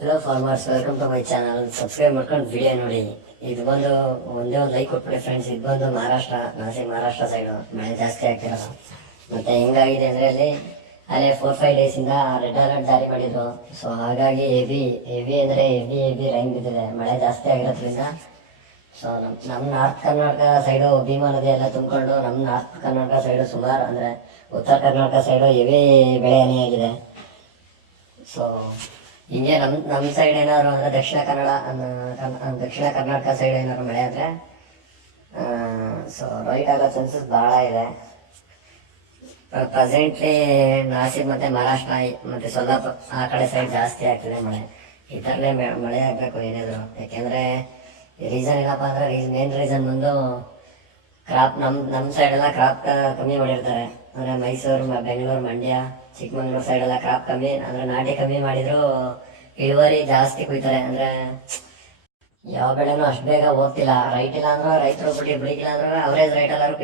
Hello farmers, welcome to my channel. Subscribe ಮಾಡ್ಕೊಂಡು video ನೋಡಿ. ಇದು ಬಂದು ಒಂದೇ ಒಂದು ಲೈಕ್ ಕೊಟ್ಬಿಡಿ ಫ್ರೆಂಡ್ಸ್. ಇದು ಬಂದು ಮಹಾರಾಷ್ಟ್ರ, ನಾಸಿಕ್ ಮಹಾರಾಷ್ಟ್ರ ಸೈಡು ಮಳೆ ಜಾಸ್ತಿ ಆಗ್ತಿರಲ್ಲ. ಮತ್ತು ಹೆಂಗಾಗಿದೆ ಅಂದರೆ ಅಲ್ಲೇ 4-5 ಡೇಸಿಂದ ರೆಡ್ ಅಲರ್ಟ್ ಜಾರಿ ಮಾಡಿದ್ರು. ಸೊ ಹಾಗಾಗಿ ಹೆವಿ ಅಂದರೆ ಹೆವಿ ರೈನ್ ಬಿದ್ದಿದೆ, ಮಳೆ ಜಾಸ್ತಿ ಆಗಿರೋದ್ರಿಂದ. ಸೊ ನಮ್ಮ ನಾರ್ತ್ ಕರ್ನಾಟಕ ಸೈಡು ಭೀಮಾ ನದಿ ಎಲ್ಲ ತುಂಬಿಕೊಂಡು ನಮ್ಮ ನಾರ್ತ್ ಕರ್ನಾಟಕ ಸೈಡು ಸುಮಾರು ಅಂದರೆ ಉತ್ತರ ಕರ್ನಾಟಕ ಸೈಡು ಹೆವಿ ಬೆಳೆ ಹಾನಿಯಾಗಿದೆ. ಸೊ ಹಿಂಗೆ ನಮ್ಮ ಸೈಡ್ ಏನಾದ್ರು ಅಂದರೆ ದಕ್ಷಿಣ ಕರ್ನಾಟಕ ಸೈಡ್ ಏನಾದ್ರು ಮಳೆ ಆದರೆ ಸೊ ರೈಟ್ ಆಗೋ ಚಾನ್ಸಸ್ ಭಾಳ ಇದೆ. ಪ್ರೆಸೆಂಟ್ಲಿ ನಾಸಿಕ್ ಮತ್ತು ಮಹಾರಾಷ್ಟ್ರ ಮತ್ತು ಸೊಲ್ಲಾಪುರ ಆ ಕಡೆ ಸೈಡ್ ಜಾಸ್ತಿ ಆಗ್ತಿದೆ ಮಳೆ. ಈ ಥರನೇ ಮಳೆ ಆಗಬೇಕು ಏನಿದ್ರು. ಯಾಕೆಂದರೆ ರೀಸನ್ ಏನಪ್ಪ ಅಂದರೆ ಮೇನ್ ರೀಸನ್ ಬಂದು ಕ್ರಾಪ್ ನಮ್ಮ ಸೈಡೆಲ್ಲ ಕ್ರಾಪ್ ಕಮ್ಮಿ ಮಾಡಿರ್ತಾರೆ. ಅಂದರೆ ಮೈಸೂರು, ಬೆಂಗಳೂರು, ಮಂಡ್ಯ, ಚಿಕ್ಕಮಂಗ್ಳೂರು ಸೈಡೆಲ್ಲ ಕ್ರಾಪ್ ಕಮ್ಮಿ ಅಂದರೆ ನಾಟಿ ಕಮ್ಮಿ ಮಾಡಿದ್ರು ಇಳುವರಿ ಜಾಸ್ತಿ ಕುಯ್ತಾರೆ. ಅಂದರೆ ಯಾವ ಬೆಳೆನೂ ಅಷ್ಟು ಬೇಗ ಹೋಗ್ತಿಲ್ಲ. ರೈಟ್ ಇಲ್ಲ ಅಂದ್ರೆ ರೈತರು ಬಿಡಿಗಿಲ್ಲ ಅಂದ್ರೆ ಅವರೇಜ್ ರೈಟ್ ಎಲ್ಲರೂ